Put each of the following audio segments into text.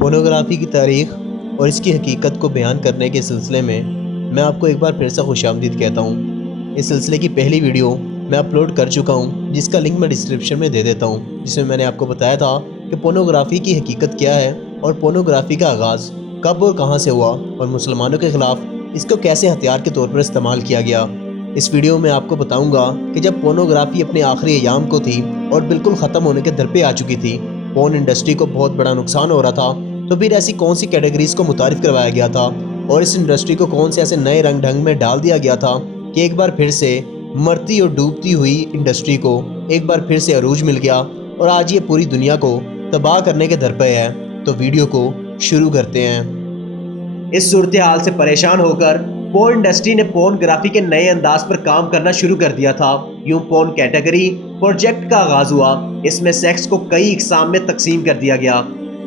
Pornography کی تاریخ اور اس کی حقیقت کو بیان کرنے کے سلسلے میں میں آپ کو ایک بار پھر سے خوش آمدید کہتا ہوں۔ اس سلسلے کی پہلی ویڈیو میں اپلوڈ کر چکا ہوں، جس کا لنک میں ڈسکرپشن میں دے دیتا ہوں، جس میں نے آپ کو بتایا تھا کہ پورنوگرافی کی حقیقت کیا ہے اور پورنوگرافی کا آغاز کب اور کہاں سے ہوا اور مسلمانوں کے خلاف اس کو کیسے ہتھیار کے طور پر استعمال کیا گیا۔ اس ویڈیو میں آپ کو بتاؤں گا کہ جب پورنوگرافی اپنے آخری ایام کو تھی اور بالکل ختم ہونے کے در پہ آ چکی تھی، پورن انڈسٹری کو بہت بڑا نقصان ہو رہا تھا، تو پھر ایسی کون سی کیٹیگریز کو متعارف کروایا گیا تھا اور اس انڈسٹری کو کون سے ایسے نئے رنگ ڈھنگ میں ڈال دیا گیا تھا کہ ایک بار پھر سے مرتی اور ڈوبتی ہوئی انڈسٹری کو ایک بار پھر سے عروج مل گیا اور آج یہ پوری دنیا کو تباہ کرنے کے در پہ ہے۔ تو ویڈیو کو شروع کرتے ہیں۔ اس صورتحال سے پریشان ہو کر پورن انڈسٹری نے پورن گرافی کے نئے انداز پر کام کرنا شروع کر دیا تھا۔ یوں پورن کیٹیگری پروجیکٹ کا آغاز ہوا۔ اس میں سیکس کو کئی اقسام میں تقسیم کر دیا گیا۔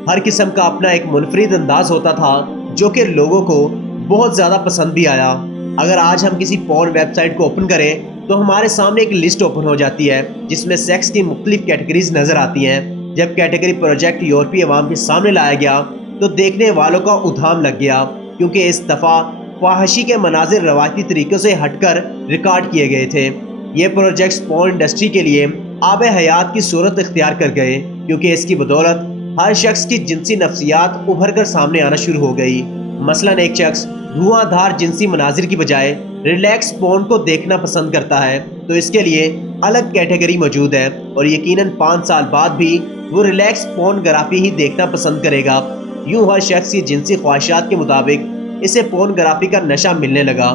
ہر قسم کا اپنا ایک منفرد انداز ہوتا تھا جو کہ لوگوں کو بہت زیادہ پسند بھی آیا۔ اگر آج ہم کسی پورن ویب سائٹ کو اوپن کریں تو ہمارے سامنے ایک لسٹ اوپن ہو جاتی ہے جس میں سیکس کی مختلف کیٹیگریز نظر آتی ہیں۔ جب کیٹیگری پروجیکٹ یورپی عوام کے سامنے لایا گیا تو دیکھنے والوں کا ادھام لگ گیا، کیونکہ اس دفعہ فحاشی کے مناظر روایتی طریقوں سے ہٹ کر ریکارڈ کیے گئے تھے۔ یہ پروجیکٹس پورن انڈسٹری کے لیے آب حیات کی صورت اختیار کر گئے، کیونکہ اس کی بدولت ہر شخص کی جنسی نفسیات ابھر کر سامنے آنا شروع ہو گئی۔ مثلا ایک شخص دھواں دھار جنسی مناظر کی بجائے ریلیکس پورن کو دیکھنا پسند کرتا ہے، تو اس کے لیے الگ کیٹیگری موجود ہے اور یقیناً 5 سال بعد بھی وہ ریلیکس پورن گرافی ہی دیکھنا پسند کرے گا۔ یوں ہر شخص کی جنسی خواہشات کے مطابق اسے پورن گرافی کا نشہ ملنے لگا۔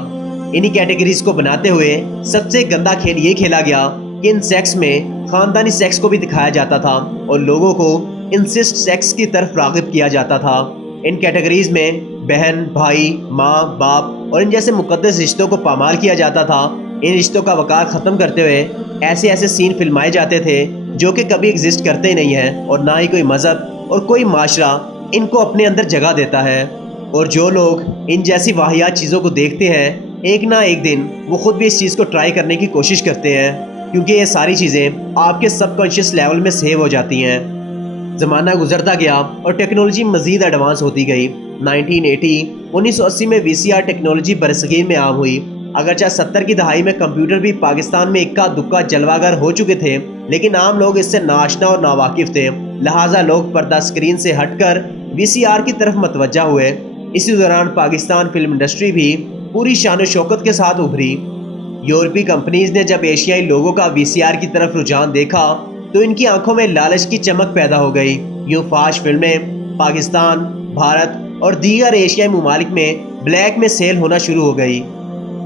انہی کیٹیگریز کو بناتے ہوئے سب سے گندا کھیل یہ کھیلا گیا کہ ان سیکس میں خاندانی سیکس کو بھی دکھایا جاتا تھا اور لوگوں کو انسسٹ سیکس کی طرف راغب کیا جاتا تھا۔ ان کیٹیگریز میں بہن، بھائی، ماں، باپ اور ان جیسے مقدس رشتوں کو پامال کیا جاتا تھا۔ ان رشتوں کا وقار ختم کرتے ہوئے ایسے سین فلمائے جاتے تھے جو کہ کبھی ایگزسٹ کرتے نہیں ہیں، اور نہ ہی کوئی مذہب اور کوئی معاشرہ ان کو اپنے اندر جگہ دیتا ہے۔ اور جو لوگ ان جیسی واہیات چیزوں کو دیکھتے ہیں، ایک نہ ایک دن وہ خود بھی اس چیز کو ٹرائی کرنے کی کوشش کرتے ہیں، کیونکہ یہ ساری چیزیں آپ کے سب کانشیس لیول میں سیو ہو جاتی ہیں۔ زمانہ گزرتا گیا اور ٹیکنالوجی مزید ایڈوانس ہوتی گئی۔ 1980 میں VCR ٹیکنالوجی برصغیر میں عام ہوئی۔ اگرچہ 70 کی دہائی میں کمپیوٹر بھی پاکستان میں اکا دکا جلوہ گر ہو چکے تھے، لیکن عام لوگ اس سے ناآشنا اور ناواقف تھے، لہٰذا لوگ پردہ اسکرین سے ہٹ کر VCR کی طرف متوجہ ہوئے۔ اسی دوران پاکستان فلم انڈسٹری بھی پوری شان و شوکت کے ساتھ ابھری۔ یورپی کمپنیز نے جب ایشیائی لوگوں کا VCR کی طرف رجحان دیکھا تو ان کی آنکھوں میں لالچ کی چمک پیدا ہو گئی۔ یوں فحش فلمیں پاکستان، بھارت اور دیگر ایشیائی ممالک میں بلیک میں سیل ہونا شروع ہو گئی۔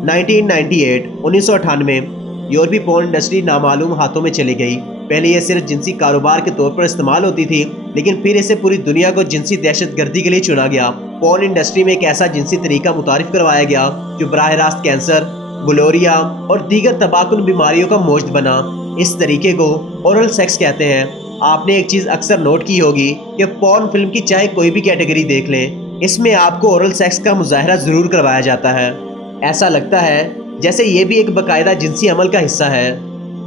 1998 یورپی پورن انڈسٹری نامعلوم ہاتھوں میں چلی گئی۔ پہلے یہ صرف جنسی کاروبار کے طور پر استعمال ہوتی تھی، لیکن پھر اسے پوری دنیا کو جنسی دہشت گردی کے لیے چنا گیا۔ پورن انڈسٹری میں ایک ایسا جنسی طریقہ متعارف کروایا گیا جو براہ راست کینسر، گلوریا اور دیگر تباہ بیماریوں کا موجد بنا۔ اس طریقے کو اورل سیکس کہتے ہیں۔ آپ نے ایک چیز اکثر نوٹ کی ہوگی کہ پورن فلم کی چاہے کوئی بھی کیٹیگری دیکھ لیں، اس میں آپ کو اورل سیکس کا مظاہرہ ضرور کروایا جاتا ہے۔ ایسا لگتا ہے جیسے یہ بھی ایک باقاعدہ جنسی عمل کا حصہ ہے۔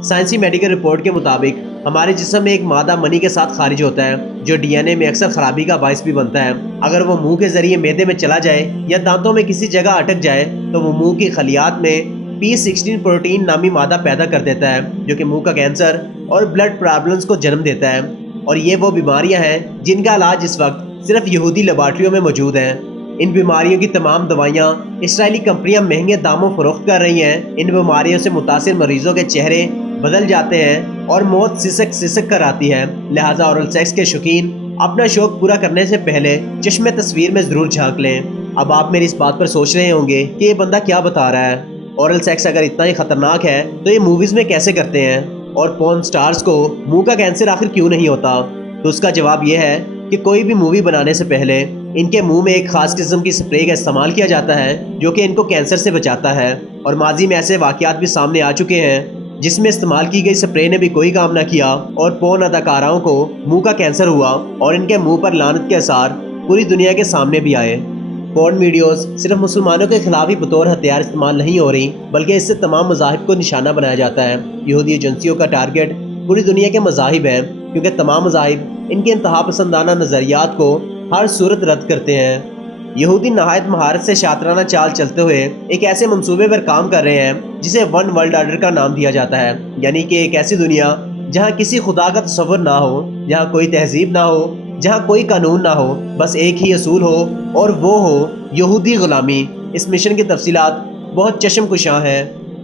سائنسی میڈیکل رپورٹ کے مطابق ہمارے جسم میں ایک مادہ منی کے ساتھ خارج ہوتا ہے جو DNA میں اکثر خرابی کا باعث بھی بنتا ہے۔ اگر وہ منہ کے ذریعے معدے میں چلا جائے یا دانتوں میں کسی جگہ اٹک جائے تو وہ منہ کی خلیات میں P16 پروٹین نامی مادہ پیدا کر دیتا ہے جو کہ منہ کا کینسر اور بلڈ پرابلمز کو جنم دیتا ہے، اور یہ وہ بیماریاں ہیں جن کا علاج اس وقت صرف یہودی لیبارٹریوں میں موجود ہیں۔ ان بیماریوں کی تمام دوائیاں اسرائیلی کمپنیاں مہنگے داموں فروخت کر رہی ہیں۔ ان بیماریوں سے متاثر مریضوں کے چہرے بدل جاتے ہیں اور موت سسک کر آتی ہے، لہٰذا اورل سیکس کے شوقین اپنا شوق پورا کرنے سے پہلے چشم تصویر میں ضرور جھانک لیں۔ اب آپ میری اس بات پر سوچ رہے ہوں گے کہ یہ بندہ کیا بتا رہا ہے؟ اورل سیکس اگر اتنا ہی خطرناک ہے تو یہ موویز میں کیسے کرتے ہیں؟ اور پورن سٹارز کو منہ کا کینسر آخر کیوں نہیں ہوتا؟ تو اس کا جواب یہ ہے کہ کوئی بھی مووی بنانے سے پہلے ان کے منہ میں ایک خاص قسم کی سپرے کا استعمال کیا جاتا ہے جو کہ ان کو کینسر سے بچاتا ہے، اور ماضی میں ایسے واقعات بھی سامنے آ چکے ہیں جس میں استعمال کی گئی سپرے نے بھی کوئی کام نہ کیا اور پورن اداکاراؤں کو منہ کا کینسر ہوا اور ان کے منہ پر لعنت کے آثار پوری دنیا کے سامنے بھی آئے۔ پورن ویڈیوز صرف مسلمانوں کے خلاف ہی بطور ہتھیار استعمال نہیں ہو رہی، بلکہ اس سے تمام مذاہب کو نشانہ بنایا جاتا ہے۔ یہودی ایجنسیوں کا ٹارگٹ پوری دنیا کے مذاہب ہے، کیونکہ تمام مذاہب ان کے انتہا پسندانہ نظریات کو ہر صورت رد کرتے ہیں۔ یہودی نہایت مہارت سے شاطرانہ چال چلتے ہوئے ایک ایسے منصوبے پر کام کر رہے ہیں جسے ون ورلڈ آرڈر کا نام دیا جاتا ہے، یعنی کہ ایک ایسی دنیا جہاں کسی خدا کا تصور نہ ہو، جہاں کوئی تہذیب نہ ہو، جہاں کوئی قانون نہ ہو، بس ایک ہی اصول ہو، اور وہ ہو یہودی غلامی۔ اس مشن کی تفصیلات بہت چشم کشاں ہیں۔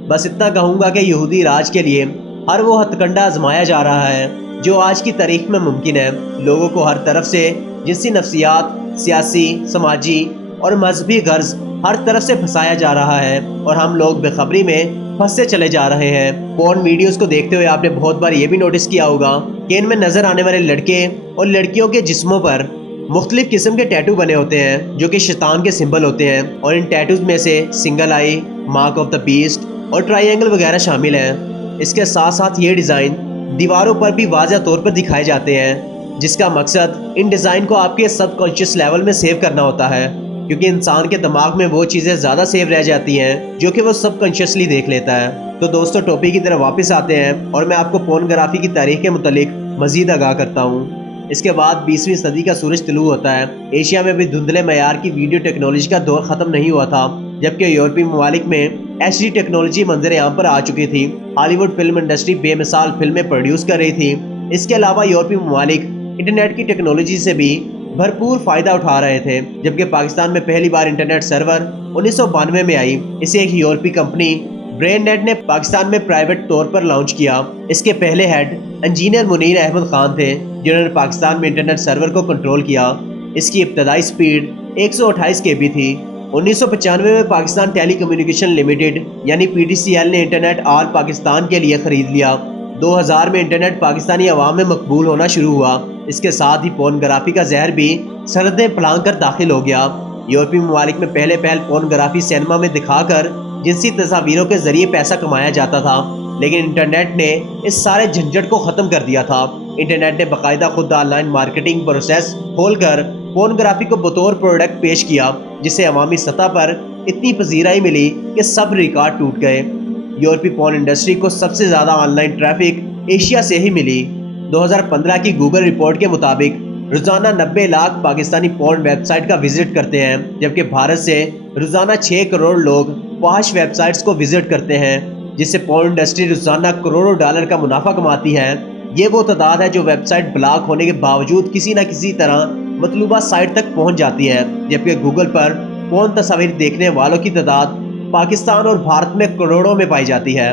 بس اتنا کہوں گا کہ یہودی راج کے لیے ہر وہ ہتھ کنڈا آزمایا جا رہا ہے جو آج کی تاریخ میں ممکن ہے۔ لوگوں کو ہر طرف سے جنسی نفسیات، سیاسی، سماجی اور مذہبی غرض ہر طرف سے پھنسایا جا رہا ہے، اور ہم لوگ بے خبری میں پھنسے چلے جا رہے ہیں۔ پورن ویڈیوز کو دیکھتے ہوئے آپ نے بہت بار یہ بھی نوٹس کیا ہوگا کہ ان میں نظر آنے والے لڑکے اور لڑکیوں کے جسموں پر مختلف قسم کے ٹیٹو بنے ہوتے ہیں جو کہ شیطان کے سمبل ہوتے ہیں، اور ان ٹیٹوز میں سے single I, mark of the best اور ٹرائی اینگل وغیرہ شامل ہیں۔ اس کے ساتھ ساتھ یہ ڈیزائن دیواروں پر بھی واضح طور پر دکھائے جاتے ہیں، جس کا مقصد ان ڈیزائن کو آپ کے سب کانشیس لیول میں سیو کرنا ہوتا ہے، کیونکہ انسان کے دماغ میں وہ چیزیں زیادہ سیو رہ جاتی ہیں جو کہ وہ سب کانشیسلی دیکھ لیتا ہے۔ تو دوستو، ٹاپک کی طرف واپس آتے ہیں اور میں آپ کو پورنوگرافی کی تاریخ کے متعلق مزید آگاہ کرتا ہوں۔ اس کے بعد 20ویں صدی کا سورج طلوع ہوتا ہے۔ ایشیا میں بھی دھندلے معیار کی ویڈیو ٹیکنالوجی کا دور ختم نہیں ہوا تھا، جبکہ یورپی ممالک میں ایچ ڈی ٹیکنالوجی منظر عام پر آ چکی تھی۔ ہالی ووڈ فلم انڈسٹری بے مثال فلمیں پروڈیوس کر رہی تھی۔ اس کے علاوہ یورپی ممالک انٹرنیٹ کی ٹیکنالوجی سے بھی بھرپور فائدہ اٹھا رہے تھے، جبکہ پاکستان میں پہلی بار انٹرنیٹ سرور 1992 میں آئی۔ اسے ایک یورپی کمپنی برین نیٹ نے پاکستان میں پرائیویٹ طور پر لانچ کیا۔ اس کے پہلے ہیڈ انجینئر منیر احمد خان تھے، جنہوں نے پاکستان میں انٹرنیٹ سرور کو کنٹرول کیا۔ اس کی ابتدائی سپیڈ 128 KB تھی۔ 1995 میں پاکستان ٹیلی کمیونیکیشن لمیٹڈ یعنی PTCL نے انٹرنیٹ آل پاکستان کے لیے خرید لیا۔ 2000 میں انٹرنیٹ پاکستانی عوام میں مقبول ہونا شروع ہوا۔ اس کے ساتھ ہی پورنوگرافی کا زہر بھی سرحدیں پلانگ کر داخل ہو گیا۔ یورپی ممالک میں پہلے پورنوگرافی سینما میں دکھا کر جنسی تصاویروں کے ذریعے پیسہ کمایا جاتا تھا، لیکن انٹرنیٹ نے اس سارے جھنجھٹ کو ختم کر دیا تھا۔ انٹرنیٹ نے باقاعدہ خود آن لائن مارکیٹنگ پروسیس کھول کر پورنوگرافی کو بطور پروڈکٹ پیش کیا، جسے عوامی سطح پر اتنی پذیرائی ملی کہ سب ریکارڈ ٹوٹ گئے۔ یورپی پورن انڈسٹری کو سب سے زیادہ آن لائن ٹریفک ایشیا سے ہی ملی۔ 2015 کی گوگل رپورٹ کے مطابق روزانہ 90 لاکھ پاکستانی پورن ویب سائٹ کا وزٹ کرتے ہیں، جبکہ بھارت سے روزانہ 6 کروڑ لوگ فحش ویب سائٹس کو وزٹ کرتے ہیں، جس سے پورن انڈسٹری روزانہ کروڑوں ڈالر کا منافع کماتی ہے۔ یہ وہ تعداد ہے جو ویب سائٹ بلاک ہونے کے باوجود کسی نہ کسی طرح مطلوبہ سائٹ تک پہنچ جاتی ہے، جبکہ گوگل پر پورن تصاویر دیکھنے والوں کی تعداد پاکستان اور بھارت میں کروڑوں میں پائی جاتی ہے۔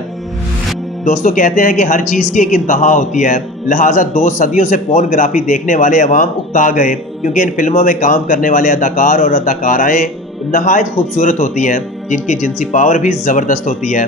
دوستو، کہتے ہیں کہ ہر چیز کی ایک انتہا ہوتی ہے، لہٰذا 2 صدیوں سے پورنوگرافی دیکھنے والے عوام اکتا گئے، کیونکہ ان فلموں میں کام کرنے والے اداکار اور اداکارائیں نہایت خوبصورت ہوتی ہیں، جن کی جنسی پاور بھی زبردست ہوتی ہے۔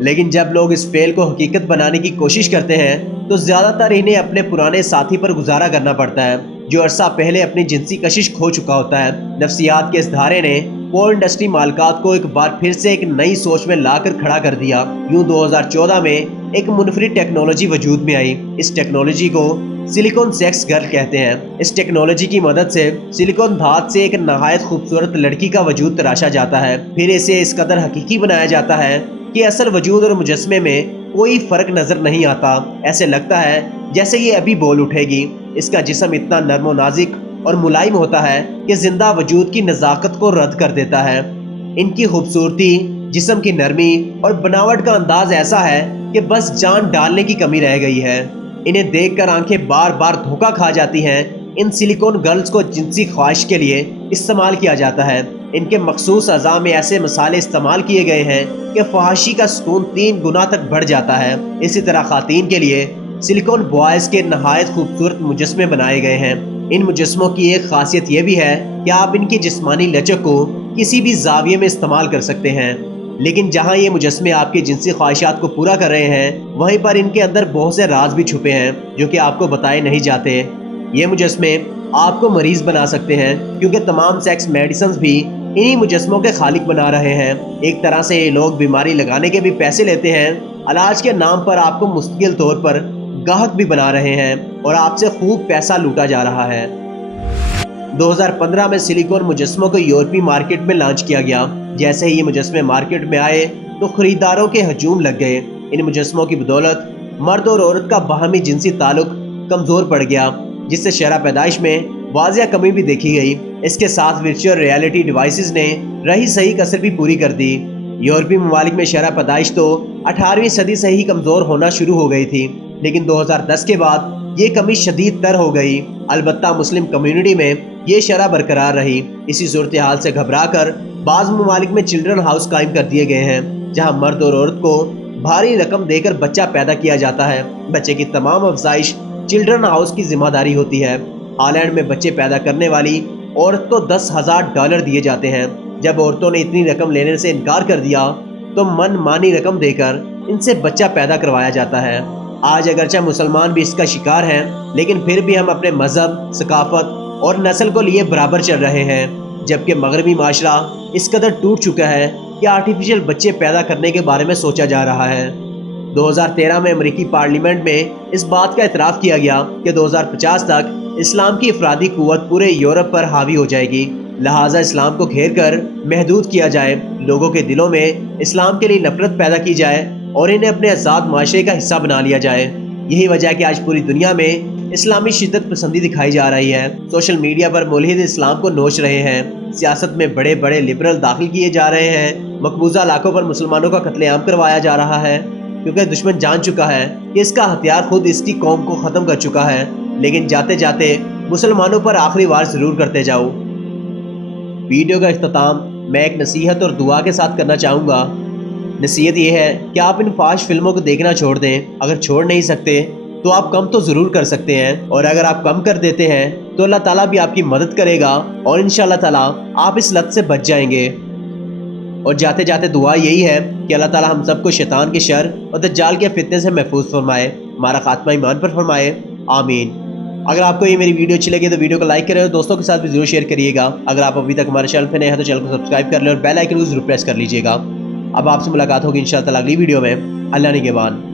لیکن جب لوگ اس فعل کو حقیقت بنانے کی کوشش کرتے ہیں تو زیادہ تر انہیں اپنے پرانے ساتھی پر گزارا کرنا پڑتا ہے، جو عرصہ پہلے اپنی جنسی کشش کھو چکا ہوتا ہے۔ نفسیات کے اس دھارے نے پورن انڈسٹری مالکات کو ایک بار پھر سے ایک نئی سوچ میں لا کر کھڑا کر دیا۔ یوں 2014 میں ایک منفرد ٹیکنالوجی وجود میں آئی۔ اس ٹیکنالوجی کو سلیکون سیکس گرل کہتے ہیں۔ اس ٹیکنالوجی کی مدد سے سلیکون دھات سے ایک نہایت خوبصورت لڑکی کا وجود تراشا جاتا ہے، پھر اسے اس قدر حقیقی بنایا جاتا ہے کہ اصل وجود اور مجسمے میں کوئی فرق نظر نہیں آتا۔ ایسے لگتا ہے جیسے یہ ابھی بول اٹھے گی۔ اس کا جسم اتنا نرم و نازک اور ملائم ہوتا ہے کہ زندہ وجود کی نزاکت کو رد کر دیتا ہے۔ ان کی خوبصورتی، جسم کی نرمی اور بناوٹ کا انداز ایسا ہے کہ بس جان ڈالنے کی کمی رہ گئی ہے۔ انہیں دیکھ کر آنکھیں بار بار دھوکا کھا جاتی ہیں۔ ان سلیکون گرلز کو جنسی خواہش کے لیے استعمال کیا جاتا ہے۔ ان کے مخصوص اعضاء میں ایسے مسالے استعمال کیے گئے ہیں کہ فحاشی کا سکون 3 گنا تک بڑھ جاتا ہے۔ اسی طرح خواتین کے لیے سلیکون بوائز کے نہایت خوبصورت مجسمے بنائے گئے ہیں۔ ان مجسموں کی ایک خاصیت یہ بھی ہے کہ آپ ان کی جسمانی لچک کو کسی بھی زاویے میں استعمال کر سکتے ہیں، لیکن جہاں یہ مجسمے آپ کی جنسی خواہشات کو پورا کر رہے ہیں، وہیں پر ان کے اندر بہت سے راز بھی چھپے ہیں جو کہ آپ کو بتائے نہیں جاتے۔ یہ مجسمے آپ کو مریض بنا سکتے ہیں، کیونکہ تمام سیکس میڈیسنز بھی انہی مجسموں کے خالق بنا رہے ہیں۔ ایک طرح سے یہ لوگ بیماری لگانے کے بھی پیسے لیتے ہیں، علاج کے نام پر آپ کو مستقل طور پر گاہک بھی بنا رہے ہیں اور آپ سے خوب پیسہ لوٹا جا رہا ہے۔ 2015 میں سلیکون مجسموں کو یورپی مارکیٹ میں لانچ کیا گیا۔ جیسے ہی یہ مجسمے مارکیٹ میں آئے تو خریداروں کے ہجوم لگ گئے۔ ان مجسموں کی بدولت مرد اور عورت کا باہمی جنسی تعلق کمزور پڑ گیا، جس سے شرح پیدائش میں واضح کمی بھی دیکھی گئی۔ اس کے ساتھ ورچوئل ریئلٹی ڈیوائسز نے رہی صحیح کسر بھی پوری کر دی۔ یورپی ممالک میں شرح پیدائش تو 18ویں صدی سے ہی کمزور ہونا شروع ہو گئی تھی، لیکن 2010 کے بعد یہ کمی شدید تر ہو گئی۔ البتہ مسلم کمیونٹی میں یہ شرح برقرار رہی۔ اسی صورتحال سے گھبرا کر بعض ممالک میں چلڈرن ہاؤس قائم کر دیے گئے ہیں، جہاں مرد اور عورت کو بھاری رقم دے کر بچہ پیدا کیا جاتا ہے۔ بچے کی تمام افزائش چلڈرن ہاؤس کی ذمہ داری ہوتی ہے۔ ہالینڈ میں بچے پیدا کرنے والی عورت کو $10,000 دیے جاتے ہیں۔ جب عورتوں نے اتنی رقم لینے سے انکار کر دیا تو من مانی رقم دے کر ان سے بچہ پیدا کروایا جاتا ہے۔ آج اگرچہ مسلمان بھی اس کا شکار ہیں، لیکن پھر بھی ہم اپنے مذہب، ثقافت اور نسل کو لیے برابر چل رہے ہیں، جبکہ مغربی معاشرہ اس قدر ٹوٹ چکا ہے کہ آرٹیفیشل بچے پیدا کرنے کے بارے میں سوچا جا رہا ہے۔ 2013 میں امریکی پارلیمنٹ میں اس بات کا اعتراف کیا گیا کہ 2050 تک اسلام کی افرادی قوت پورے یورپ پر حاوی ہو جائے گی، لہٰذا اسلام کو گھیر کر محدود کیا جائے، لوگوں کے دلوں میں اسلام کے لیے نفرت پیدا کی جائے اور انہیں اپنے آزاد معاشرے کا حصہ بنا لیا جائے۔ یہی وجہ ہے کہ آج پوری دنیا میں اسلامی شدت پسندی دکھائی جا رہی ہے۔ سوشل میڈیا پر ملحد اسلام کو نوچ رہے ہیں، سیاست میں بڑے بڑے لبرل داخل کیے جا رہے ہیں، مقبوضہ علاقوں پر مسلمانوں کا قتل عام کروایا جا رہا ہے، کیونکہ دشمن جان چکا ہے کہ اس کا ہتھیار خود اس کی قوم کو ختم کر چکا ہے، لیکن جاتے جاتے مسلمانوں پر آخری وار ضرور کرتے جاؤ۔ ویڈیو کا اختتام میں ایک نصیحت اور دعا کے ساتھ کرنا چاہوں گا۔ نصیحت یہ ہے کہ آپ ان فحش فلموں کو دیکھنا چھوڑ دیں۔ اگر چھوڑ نہیں سکتے تو آپ کم تو ضرور کر سکتے ہیں، اور اگر آپ کم کر دیتے ہیں تو اللہ تعالیٰ بھی آپ کی مدد کرے گا اور انشاءاللہ تعالیٰ آپ اس لت سے بچ جائیں گے۔ اور جاتے جاتے دعا یہی ہے کہ اللہ تعالیٰ ہم سب کو شیطان کے شر اور دجال کے فتنے سے محفوظ فرمائے، ہمارا خاتمہ ایمان پر فرمائے، آمین۔ اگر آپ کو یہ میری ویڈیو اچھی لگے تو ویڈیو کو لائک کریں اور دوستوں کے ساتھ بھی ضرور شیئر کریے گا۔ اگر آپ ابھی تک ہمارے چینل پہ نئے ہیں تو چینل کو سبسکرائب کر لیں اور بیل آئیکن کو ضرور پریس کر لیجیے گا۔ اب آپ سے ملاقات ہوگی انشاءاللہ اگلی ویڈیو میں۔ اللہ نگہبان۔